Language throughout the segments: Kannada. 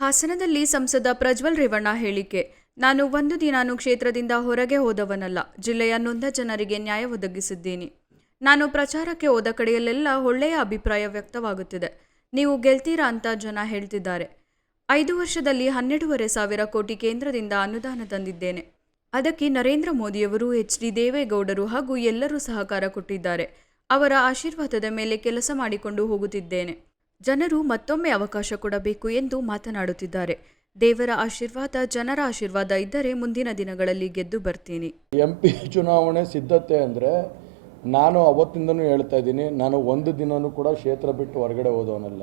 ಹಾಸನದಲ್ಲಿ ಸಂಸದ ಪ್ರಜ್ವಲ್ ರೇವಣ್ಣ ಹೇಳಿಕೆ. ನಾನು ಒಂದು ದಿನಾನು ಕ್ಷೇತ್ರದಿಂದ ಹೊರಗೆ ಹೋದವನಲ್ಲ, ಜಿಲ್ಲೆಯ ನೊಂದ ಜನರಿಗೆ ನ್ಯಾಯ ಒದಗಿಸಿದ್ದೀನಿ. ನಾನು ಪ್ರಚಾರಕ್ಕೆ ಹೋದ ಕಡೆಯಲ್ಲೆಲ್ಲ ಒಳ್ಳೆಯ ಅಭಿಪ್ರಾಯ ವ್ಯಕ್ತವಾಗುತ್ತಿದೆ. ನೀವು ಗೆಲ್ತೀರಾ ಅಂತ ಜನ ಹೇಳ್ತಿದ್ದಾರೆ. ಐದು ವರ್ಷದಲ್ಲಿ ಹನ್ನೆರಡೂವರೆ ಸಾವಿರ ಕೋಟಿ ಕೇಂದ್ರದಿಂದ ಅನುದಾನ ತಂದಿದ್ದೇನೆ. ಅದಕ್ಕೆ ನರೇಂದ್ರ ಮೋದಿಯವರು ಎಚ್ ಡಿ ದೇವೇಗೌಡರು ಹಾಗೂ ಎಲ್ಲರೂ ಸಹಕಾರ ಕೊಟ್ಟಿದ್ದಾರೆ. ಅವರ ಆಶೀರ್ವಾದದ ಮೇಲೆ ಕೆಲಸ ಮಾಡಿಕೊಂಡು ಹೋಗುತ್ತಿದ್ದೇನೆ. ಜನರು ಮತ್ತೊಮ್ಮೆ ಅವಕಾಶ ಕೊಡಬೇಕು ಎಂದು ಮಾತನಾಡುತ್ತಿದ್ದಾರೆ. ದೇವರ ಆಶೀರ್ವಾದ, ಜನರ ಆಶೀರ್ವಾದ ಇದ್ದರೆ ಮುಂದಿನ ದಿನಗಳಲ್ಲಿ ಗೆದ್ದು ಬರ್ತೀನಿ. ಎಂ ಪಿ ಚುನಾವಣೆ ಸಿದ್ಧತೆ ಅಂದರೆ ನಾನು ಅವತ್ತಿಂದನೂ ಹೇಳ್ತಾ ಇದ್ದೀನಿ, ನಾನು ಒಂದು ದಿನವೂ ಕೂಡ ಕ್ಷೇತ್ರ ಬಿಟ್ಟು ಹೊರಗಡೆ ಹೋದವನಲ್ಲ.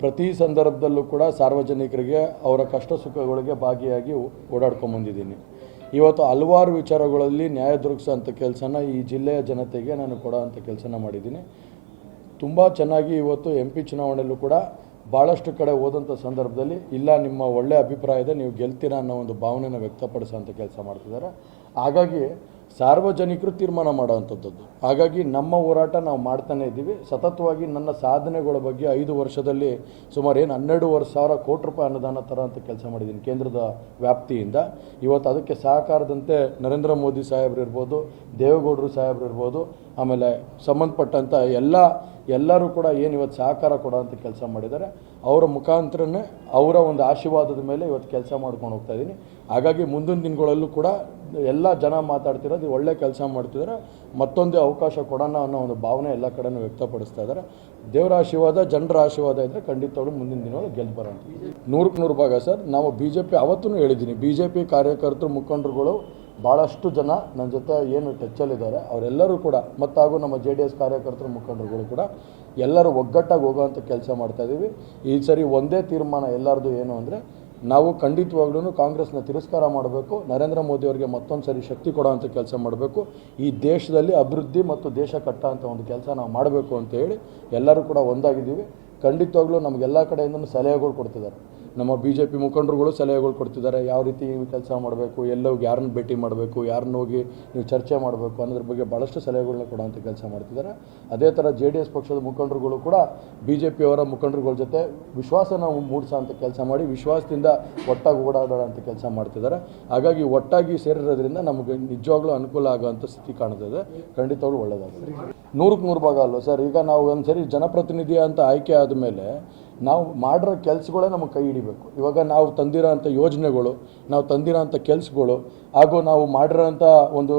ಪ್ರತಿ ಸಂದರ್ಭದಲ್ಲೂ ಕೂಡ ಸಾರ್ವಜನಿಕರಿಗೆ ಅವರ ಕಷ್ಟ ಸುಖಗಳಿಗೆ ಭಾಗಿಯಾಗಿ ಓಡಾಡ್ಕೊಂಬಂದಿದ್ದೀನಿ ಇವತ್ತು ಹಲವಾರು ವಿಚಾರಗಳಲ್ಲಿ ನ್ಯಾಯ ದೊರಕಿಸೋಂಥ ಕೆಲಸನ ಈ ಜಿಲ್ಲೆಯ ಜನತೆಗೆ ನಾನು ಕೊಡೋ ಅಂಥ ಕೆಲಸನ ಮಾಡಿದ್ದೀನಿ. ತುಂಬ ಚೆನ್ನಾಗಿ ಇವತ್ತು ಎಂ ಪಿ ಚುನಾವಣೆಯಲ್ಲೂ ಕೂಡ ಭಾಳಷ್ಟು ಕಡೆ ಹೋದಂಥ ಸಂದರ್ಭದಲ್ಲಿ, ಇಲ್ಲ ನಿಮ್ಮ ಒಳ್ಳೆಯ ಅಭಿಪ್ರಾಯ ಇದೆ, ನೀವು ಗೆಲ್ತೀರಾ ಅನ್ನೋ ಒಂದು ಭಾವನೆನ ವ್ಯಕ್ತಪಡಿಸೋಂಥ ಕೆಲಸ ಮಾಡ್ತಿದ್ದಾರೆ. ಹಾಗಾಗಿ ಸಾರ್ವಜನಿಕರು ತೀರ್ಮಾನ ಮಾಡೋವಂಥದ್ದು ಹಾಗಾಗಿ ನಮ್ಮ ಹೋರಾಟ ನಾವು ಮಾಡ್ತಾನೇ ಇದ್ದೀವಿ. ಸತತವಾಗಿ ನನ್ನ ಸಾಧನೆಗಳ ಬಗ್ಗೆ ಐದು ವರ್ಷದಲ್ಲಿ ಸುಮಾರು ಏನು ಹನ್ನೆರಡೂವರೆ ಸಾವಿರ ಕೋಟಿ ರೂಪಾಯಿ ಅನುದಾನ ಅಂತ ಕೆಲಸ ಮಾಡಿದ್ದೀನಿ ಕೇಂದ್ರದ ವ್ಯಾಪ್ತಿಯಿಂದ. ಇವತ್ತು ಅದಕ್ಕೆ ಸಹಕಾರದಂತೆ ನರೇಂದ್ರ ಮೋದಿ ಸಾಹೇಬ್ರು ಇರ್ಬೋದು, ದೇವೇಗೌಡರು ಸಾಹೇಬ್ರು ಇರ್ಬೋದು, ಆಮೇಲೆ ಸಂಬಂಧಪಟ್ಟಂಥ ಎಲ್ಲ, ಎಲ್ಲರೂ ಕೂಡ ಏನು ಇವತ್ತು ಸಹಕಾರ ಕೊಡೋವಂಥ ಕೆಲಸ ಮಾಡಿದ್ದಾರೆ. ಅವರ ಮುಖಾಂತರನೇ ಅವರ ಒಂದು ಆಶೀರ್ವಾದದ ಮೇಲೆ ಇವತ್ತು ಕೆಲಸ ಮಾಡ್ಕೊಂಡು ಹೋಗ್ತಾ ಇದ್ದೀನಿ. ಹಾಗಾಗಿ ಮುಂದಿನ ದಿನಗಳಲ್ಲೂ ಕೂಡ ಎಲ್ಲ ಜನ ಮಾತಾಡ್ತಿರೋದು, ಒಳ್ಳೆ ಕೆಲಸ ಮಾಡ್ತಿದ್ದಾರೆ ಮತ್ತೊಂದು ಅವಕಾಶ ಕೊಡೋಣ ಅನ್ನೋ ಒಂದು ಭಾವನೆ ಎಲ್ಲ ಕಡೆನೂ ವ್ಯಕ್ತಪಡಿಸ್ತಾ ಇದ್ದಾರೆ ದೇವರ ಆಶೀರ್ವಾದ, ಜನರ ಆಶೀರ್ವಾದ ಇದ್ದರೆ ಖಂಡಿತವಾಗ್ಲೂ ಮುಂದಿನ ದಿನಗಳು ಗೆದ್ದು ಬರೋಣ ನೂರಕ್ಕೆ ನೂರು ಭಾಗ ಸರ್, ನಾವು ಬಿ ಜೆ ಪಿ ಅವತ್ತೂ ಹೇಳಿದ್ದೀನಿ ಬಿ ಜೆ ಪಿ ಕಾರ್ಯಕರ್ತರು, ಮುಖಂಡರುಗಳು ಭಾಳಷ್ಟು ಜನ ನನ್ನ ಜೊತೆ ಏನು ಟಚ್ಚಲ್ಲಿದ್ದಾರೆ ಅವರೆಲ್ಲರೂ ಕೂಡ, ಮತ್ತಾಗೂ ನಮ್ಮ ಜೆ ಡಿ ಎಸ್ ಕಾರ್ಯಕರ್ತರು, ಮುಖಂಡರುಗಳು ಕೂಡ ಎಲ್ಲರೂ ಒಗ್ಗಟ್ಟಾಗಿ ಹೋಗುವಂಥ ಕೆಲಸ ಮಾಡ್ತಾಯಿದ್ದೀವಿ ಈ ಸರಿ ಒಂದೇ ತೀರ್ಮಾನ ಎಲ್ಲರದು ಏನು ಅಂದರೆ ನಾವು ಖಂಡಿತವಾಗ್ಲೂ ಕಾಂಗ್ರೆಸ್ನ ತಿರಸ್ಕಾರ ಮಾಡಬೇಕು, ನರೇಂದ್ರ ಮೋದಿಯವರಿಗೆ ಮತ್ತೊಂದು ಸರಿ ಶಕ್ತಿ ಕೊಡೋವಂಥ ಕೆಲಸ ಮಾಡಬೇಕು. ಈ ದೇಶದಲ್ಲಿ ಅಭಿವೃದ್ಧಿ ಮತ್ತು ದೇಶ ಕಟ್ಟೋಂಥ ಒಂದು ಕೆಲಸ ನಾವು ಮಾಡಬೇಕು ಅಂತ ಹೇಳಿ ಎಲ್ಲರೂ ಕೂಡ ಒಂದಾಗಿದ್ದೀವಿ. ಖಂಡಿತವಾಗ್ಲೂ ನಮಗೆಲ್ಲ ಕಡೆಯಿಂದಲೂ ಸಲಹೆಗಳು ಕೊಡ್ತಿದ್ದಾರೆ. ನಮ್ಮ ಬಿ ಜೆ ಪಿ ಮುಖಂಡರುಗಳು ಸಲಹೆಗಳು ಕೊಡ್ತಿದ್ದಾರೆ. ಯಾವ ರೀತಿ ಕೆಲಸ ಮಾಡಬೇಕು, ಎಲ್ಲೋಗಿ ಯಾರನ್ನ ಭೇಟಿ ಮಾಡಬೇಕು, ಯಾರನ್ನ ಹೋಗಿ ನೀವು ಚರ್ಚೆ ಮಾಡಬೇಕು ಅನ್ನೋದ್ರ ಬಗ್ಗೆ ಭಾಳಷ್ಟು ಸಲಹೆಗಳನ್ನ ಕೊಡುವಂಥ ಕೆಲಸ ಮಾಡ್ತಿದ್ದಾರೆ. ಅದೇ ಥರ ಜೆ ಡಿ ಎಸ್ ಪಕ್ಷದ ಮುಖಂಡರುಗಳು ಕೂಡ ಬಿ ಜೆ ಪಿಯವರ ಮುಖಂಡರುಗಳ ಜೊತೆ ವಿಶ್ವಾಸನ ಮೂಡಿಸೋ ಅಂಥ ಕೆಲಸ ಮಾಡಿ ವಿಶ್ವಾಸದಿಂದ ಒಟ್ಟಾಗಿ ಓಡಾಡೋಂಥ ಕೆಲಸ ಮಾಡ್ತಿದ್ದಾರೆ. ಹಾಗಾಗಿ ಒಟ್ಟಾಗಿ ಸೇರಿರೋದ್ರಿಂದ ನಮಗೆ ನಿಜವಾಗ್ಲೂ ಅನುಕೂಲ ಆಗೋವಂಥ ಸ್ಥಿತಿ ಕಾಣ್ತದೆ. ಖಂಡಿತವಾಗ್ಲೂ ಒಳ್ಳೆಯದಾಗುತ್ತೆ ನೂರಕ್ಕೆ ನೂರು ಭಾಗ ಅಲ್ವ ಸರ್? ಈಗ ನಾವು ಒಂದು ಸರಿ ಜನಪ್ರತಿನಿಧಿ ಅಂತ ಆಯ್ಕೆ ಆದಮೇಲೆ ನಾವು ಮಾಡಿರೋ ಕೆಲಸಗಳೇ ನಮಗೆ ಕೈ ಹಿಡಿಬೇಕು. ಇವಾಗ ನಾವು ತಂದಿರೋ ಅಂಥ ಯೋಜನೆಗಳು, ನಾವು ತಂದಿರೋ ಅಂಥ ಕೆಲಸಗಳು ಹಾಗೂ ನಾವು ಮಾಡಿರೋಂಥ ಒಂದು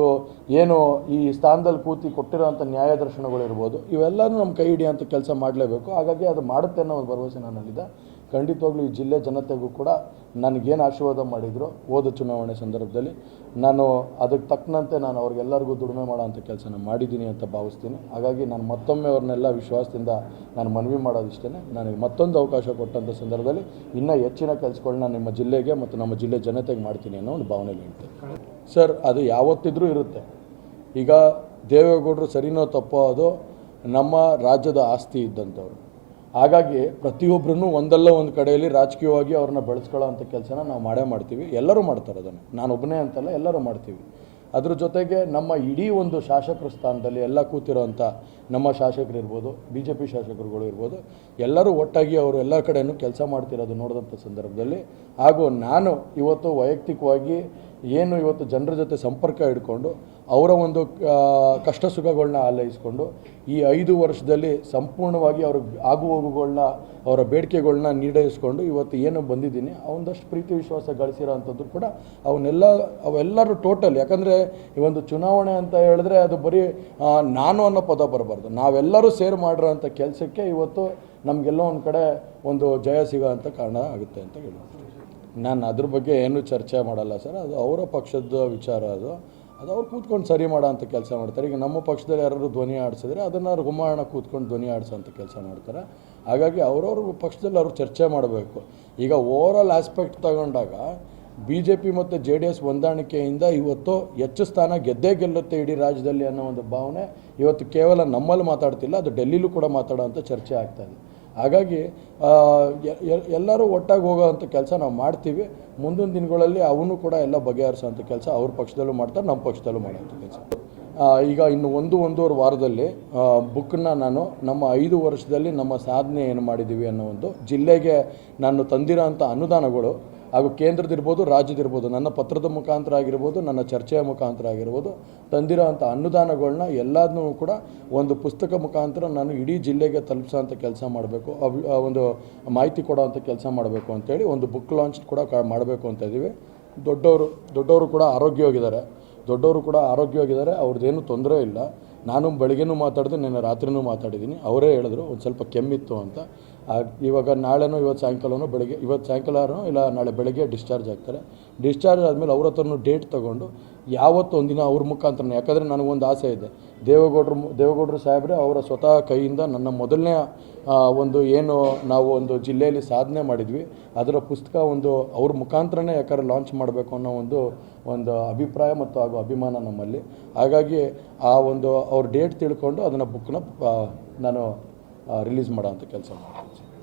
ಏನು ಈ ಸ್ಥಾನದಲ್ಲಿ ಕೂತಿ ಕೊಟ್ಟಿರೋಂಥ ನ್ಯಾಯದರ್ಶನಗಳು ನ್ಯಾಯ ದರ್ಶನಗಳಿರ್ಬೋದು ಇವೆಲ್ಲನೂ ನಮ್ಮ ಕೈ ಹಿಡಿಯೋಂಥ ಕೆಲಸ ಮಾಡಲೇಬೇಕು. ಹಾಗಾಗಿ ಅದು ಮಾಡುತ್ತೆ ಅನ್ನೋ ಒಂದು ಭರವಸೆ ನನ್ನಲ್ಲಿದೆ. ಖಂಡಿತವಾಗ್ಲೂ ಈ ಜಿಲ್ಲೆ ಜನತೆಗೂ ಕೂಡ ನನಗೇನು ಆಶೀರ್ವಾದ ಮಾಡಿದ್ರು, ಹೋದ ಚುನಾವಣೆ ಸಂದರ್ಭದಲ್ಲಿ ನಾನು ಅದಕ್ಕೆ ತಕ್ಕಂತೆ ನಾನು ಅವ್ರಿಗೆಲ್ಲರಿಗೂ ದುಡಿಮೆ ಮಾಡೋಂಥ ಕೆಲಸನ ಮಾಡಿದ್ದೀನಿ ಅಂತ ಭಾವಿಸ್ತೀನಿ. ಹಾಗಾಗಿ ನಾನು ಮತ್ತೊಮ್ಮೆ ಅವ್ರನ್ನೆಲ್ಲ ವಿಶ್ವಾಸದಿಂದ ನಾನು ಮನವಿ ಮಾಡೋದಿಷ್ಟೇ ನನಗೆ ಮತ್ತೊಂದು ಅವಕಾಶ ಕೊಟ್ಟಂಥ ಸಂದರ್ಭದಲ್ಲಿ ಇನ್ನೂ ಹೆಚ್ಚಿನ ಕೆಲಸಗಳನ್ನ ನಿಮ್ಮ ಜಿಲ್ಲೆಗೆ ಮತ್ತು ನಮ್ಮ ಜಿಲ್ಲೆ ಜನತೆಗೆ ಮಾಡ್ತೀನಿ ಅನ್ನೋ ಒಂದು ಭಾವನೆ ಹೇಳ್ತೀನಿ. ಸರ್, ಅದು ಯಾವತ್ತಿದ್ರೂ ಇರುತ್ತೆ. ಈಗ ದೇವೇಗೌಡರು ಸರಿನೋ ತಪ್ಪೋ ಅದು ನಮ್ಮ ರಾಜ್ಯದ ಆಸ್ತಿ ಇದ್ದಂಥವ್ರು. ಹಾಗಾಗಿ ಪ್ರತಿಯೊಬ್ಬರೂ ಒಂದಲ್ಲ ಒಂದು ಕಡೆಯಲ್ಲಿ ರಾಜಕೀಯವಾಗಿ ಅವ್ರನ್ನ ಬೆಳೆಸ್ಕೊಳ್ಳೋ ಅಂಥ ಕೆಲಸನ ನಾವು ಮಾಡೇ ಮಾಡ್ತೀವಿ. ಎಲ್ಲರೂ ಮಾಡ್ತಾರೆ ಅದನ್ನು. ನಾನು ಒಬ್ಬನೇ ಅಂತಲ್ಲ, ಎಲ್ಲರೂ ಮಾಡ್ತೀವಿ. ಅದ್ರ ಜೊತೆಗೆ ನಮ್ಮ ಇಡೀ ಒಂದು ಶಾಸಕರ ಸ್ಥಾನದಲ್ಲಿ ಎಲ್ಲ ಕೂತಿರೋಂಥ ನಮ್ಮ ಶಾಸಕರು ಇರ್ಬೋದು ಬಿ ಜೆ ಪಿ ಶಾಸಕರುಗಳು ಇರ್ಬೋದು, ಎಲ್ಲರೂ ಒಟ್ಟಾಗಿ ಅವರು ಎಲ್ಲ ಕಡೆಯೂ ಕೆಲಸ ಮಾಡ್ತಿರೋದು ನೋಡಿದಂಥ ಸಂದರ್ಭದಲ್ಲಿ. ಹಾಗೂ ನಾನು ಇವತ್ತು ವೈಯಕ್ತಿಕವಾಗಿ ಏನು ಇವತ್ತು ಜನರ ಜೊತೆ ಸಂಪರ್ಕ ಇಟ್ಕೊಂಡು ಅವರ ಒಂದು ಕಷ್ಟ ಸುಖಗಳನ್ನ ಆಲೈಸ್ಕೊಂಡು, ಈ ಐದು ವರ್ಷದಲ್ಲಿ ಸಂಪೂರ್ಣವಾಗಿ ಅವ್ರ ಆಗು ಹೋಗುಗಳನ್ನ ಅವರ ಬೇಡಿಕೆಗಳನ್ನ ಈಡೇರಿಸ್ಕೊಂಡು ಇವತ್ತು ಏನು ಬಂದಿದ್ದೀನಿ, ಅವನದಷ್ಟು ಪ್ರೀತಿ ವಿಶ್ವಾಸ ಗಳಿಸಿರೋ ಅಂಥದ್ದು ಕೂಡ ಅವನ್ನೆಲ್ಲ, ಅವೆಲ್ಲರೂ ಟೋಟಲ್. ಯಾಕಂದರೆ ಈ ಒಂದು ಚುನಾವಣೆ ಅಂತ ಹೇಳಿದ್ರೆ ಅದು ಬರೀ ನಾನು ಅನ್ನೋ ಪದ ಬರಬಾರ್ದು. ನಾವೆಲ್ಲರೂ ಸೇರ್ ಮಾಡಿರೋ ಅಂಥ ಕೆಲಸಕ್ಕೆ ಇವತ್ತು ನಮಗೆಲ್ಲ ಒಂದು ಕಡೆ ಒಂದು ಜಯ ಸಿಗೋ ಅಂತ ಕಾರಣ ಆಗುತ್ತೆ ಅಂತ ಹೇಳಿ ನಾನು ಅದ್ರ ಬಗ್ಗೆ ಏನು ಚರ್ಚೆ ಮಾಡಲ್ಲ ಸರ್. ಅದು ಅವರ ಪಕ್ಷದ ವಿಚಾರ ಅದು. ಅದು ಅವ್ರು ಕೂತ್ಕೊಂಡು ಸರಿ ಮಾಡೋ ಅಂತ ಕೆಲಸ ಮಾಡ್ತಾರೆ. ಈಗ ನಮ್ಮ ಪಕ್ಷದಲ್ಲಿ ಯಾರಾದ್ರು ಧ್ವನಿ ಆಡಿಸಿದ್ರೆ ಅದನ್ನು ಗುಮ್ಮಾಣ ಕೂತ್ಕೊಂಡು ಧ್ವನಿ ಆಡಿಸೋಂಥ ಕೆಲಸ ಮಾಡ್ತಾರೆ. ಹಾಗಾಗಿ ಅವ್ರವ್ರ ಪಕ್ಷದಲ್ಲಿ ಅವರು ಚರ್ಚೆ ಮಾಡಬೇಕು. ಈಗ ಓವರಾಲ್ ಆಸ್ಪೆಕ್ಟ್ ತಗೊಂಡಾಗ ಬಿ ಜೆ ಪಿ ಮತ್ತು ಜೆ ಡಿ ಎಸ್ ಹೊಂದಾಣಿಕೆಯಿಂದ ಇವತ್ತು ಹೆಚ್ಚು ಸ್ಥಾನ ಗೆದ್ದೇ ಗೆಲ್ಲುತ್ತೆ ಇಡೀ ರಾಜ್ಯದಲ್ಲಿ ಅನ್ನೋ ಒಂದು ಭಾವನೆ ಇವತ್ತು ಕೇವಲ ನಮ್ಮಲ್ಲಿ ಮಾತಾಡ್ತಿಲ್ಲ, ಅದು ಡೆಲ್ಲಿಲೂ ಕೂಡ ಮಾತಾಡೋ ಅಂತ ಚರ್ಚೆ ಆಗ್ತಾಯಿದೆ ಹಾಗಾಗಿ ಎಲ್ಲರೂ ಒಟ್ಟಾಗಿ ಹೋಗೋ ಅಂಥ ಕೆಲಸ ನಾವು ಮಾಡ್ತೀವಿ. ಮುಂದಿನ ದಿನಗಳಲ್ಲಿ ಅವನು ಕೂಡ ಎಲ್ಲ ಬಗೆಹರಿಸೋಂಥ ಕೆಲಸ ಅವ್ರ ಪಕ್ಷದಲ್ಲೂ ಮಾಡ್ತಾರೆ, ನಮ್ಮ ಪಕ್ಷದಲ್ಲೂ ಮಾಡೋಂಥ ಕೆಲಸ. ಈಗ ಇನ್ನು ಒಂದು, ಒಂದೂವರೆ ವಾರದಲ್ಲಿ ಬುಕ್ಕನ್ನ ನಾನು ನಮ್ಮ ಐದು ವರ್ಷದಲ್ಲಿ ನಮ್ಮ ಸಾಧನೆ ಏನು ಮಾಡಿದ್ದೀವಿ ಅನ್ನೋ ಒಂದು ಜಿಲ್ಲೆಗೆ ನಾನು ತಂದಿರೋ ಅಂಥ ಅನುದಾನಗಳು ಹಾಗೂ ಕೇಂದ್ರದಿರ್ಬೋದು ರಾಜ್ಯದಿರ್ಬೋದು ನನ್ನ ಪತ್ರದ ಮುಖಾಂತರ ಆಗಿರ್ಬೋದು, ನನ್ನ ಚರ್ಚೆಯ ಮುಖಾಂತರ ಆಗಿರ್ಬೋದು, ತಂದಿರೋ ಅಂಥ ಅನುದಾನಗಳನ್ನ ಎಲ್ಲದನ್ನೂ ಕೂಡ ಒಂದು ಪುಸ್ತಕ ಮುಖಾಂತರ ನಾನು ಇಡೀ ಜಿಲ್ಲೆಗೆ ತಲುಪಿಸೋಂಥ ಕೆಲಸ ಮಾಡಬೇಕು ಒಂದು ಮಾಹಿತಿ ಕೊಡೋವಂಥ ಕೆಲಸ ಮಾಡಬೇಕು ಅಂತೇಳಿ ಒಂದು ಬುಕ್ ಲಾಂಚ್ ಕೂಡ ಮಾಡಬೇಕು ಅಂತ ಇದ್ದೀವಿ. ದೊಡ್ಡವರು ದೊಡ್ಡವರು ಕೂಡ ಆರೋಗ್ಯವಾಗಿದ್ದಾರೆ. ದೊಡ್ಡವರು ಕೂಡ ಆರೋಗ್ಯವಾಗಿದ್ದಾರೆ, ಅವ್ರದ್ದೇನು ತೊಂದರೆ ಇಲ್ಲ. ನಾನು ಬೆಳಗ್ಗೆನೂ ಮಾತಾಡಿದೆ, ನಿನ್ನೆ ರಾತ್ರಿನೂ ಮಾತಾಡಿದ್ದೀನಿ. ಅವರೇ ಹೇಳಿದ್ರು, ಒಂದು ಸ್ವಲ್ಪ ಕೆಮ್ಮಿತ್ತು ಅಂತ. ಇವಾಗ ನಾಳೆನೂ, ಇವತ್ತು ಸಾಯಂಕಾಲನೋ ಬೆಳಗ್ಗೆ, ಇವತ್ತು ಸಾಯಂಕಾಲನೋ ಇಲ್ಲ, ನಾಳೆ ಬೆಳಗ್ಗೆ ಡಿಸ್ಚಾರ್ಜ್ ಆಗ್ತಾರೆ. ಡಿಸ್ಚಾರ್ಜ್ ಆದಮೇಲೆ ಅವ್ರ ಹತ್ರನೂ ಡೇಟ್ ತೊಗೊಂಡು ಯಾವತ್ತು ಒಂದಿನ ಅವ್ರ ಮುಖಾಂತರ ಯಾಕಂದರೆ ನನಗೊಂದು ಆಸೆ ಇದೆ. ದೇವೇಗೌಡರು ದೇವೇಗೌಡರು ಸಾಹೇಬ್ರೆ ಅವರ ಸ್ವತಃ ಕೈಯಿಂದ ನನ್ನ ಮೊದಲನೇ ಒಂದು ಏನು ನಾವು ಒಂದು ಜಿಲ್ಲೆಯಲ್ಲಿ ಸಾಧನೆ ಮಾಡಿದ್ವಿ. ಅದರ ಪುಸ್ತಕ ಒಂದು ಅವ್ರ ಮುಖಾಂತರನೇ ಯಾಕಂದ್ರೆ ಲಾಂಚ್ ಮಾಡಬೇಕು ಅನ್ನೋ ಒಂದು ಒಂದು ಅಭಿಪ್ರಾಯ ಮತ್ತು ಹಾಗೂ ಅಭಿಮಾನ ನಮ್ಮಲ್ಲಿ. ಹಾಗಾಗಿ ಆ ಒಂದು ಅವ್ರ ಡೇಟ್ ತಿಳ್ಕೊಂಡು ಅದನ್ನು ಬುಕ್ನ ನಾನು ರಿಲೀಸ್ ಮಾಡೋ ಅಂಥ ಕೆಲಸ ಮಾಡ್ತೀನಿ